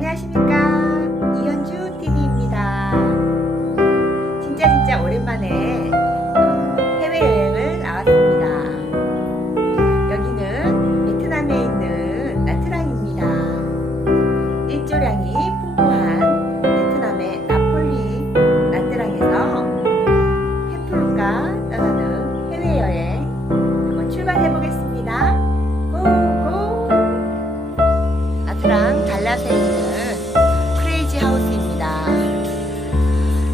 안녕하십니까, 이현주 TV입니다. 진짜 오랜만에 해외여행을 나왔습니다. 여기는 베트남에 있는 나트랑입니다. 일조량이 풍부한 베트남의 나폴리 나트랑에서 팸플루가 떠나는 해외여행 한번 출발해 보겠습니다. 고고! 나트랑 달랏에 있는 크레이지 하우스입니다.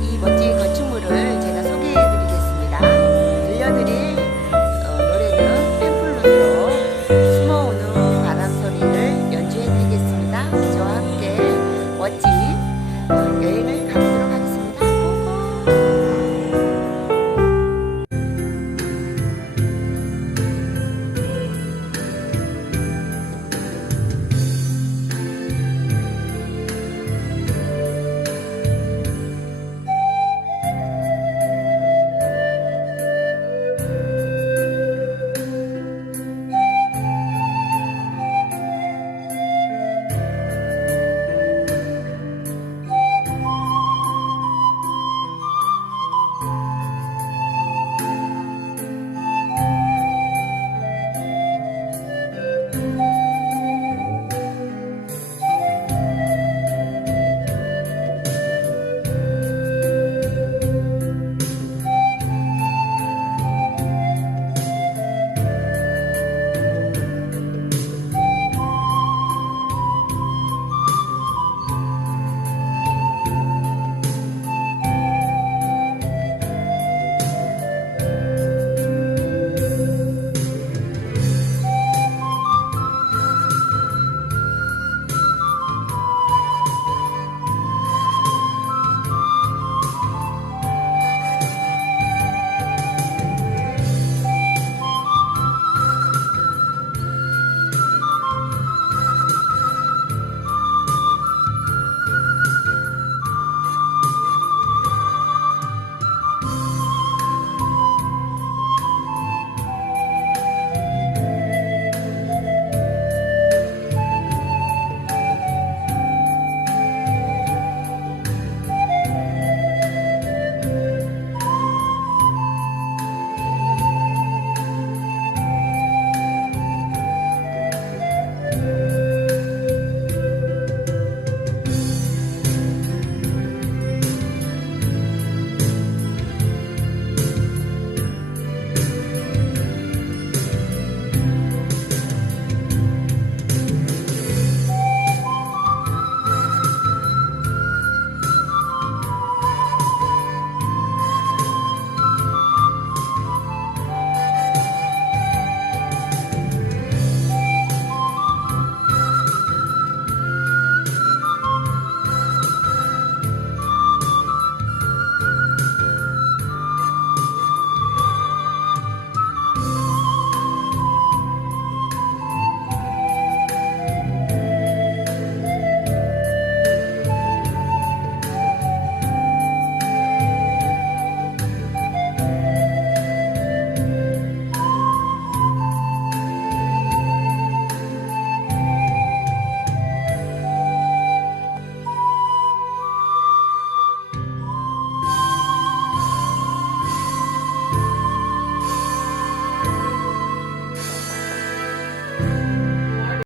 이 멋진 건축물을 제가 소개해 드리겠습니다. 들려드릴 노래는 팸플루로 숨어오는 바람 소리를 연주해 드리겠습니다. 저와 함께 멋진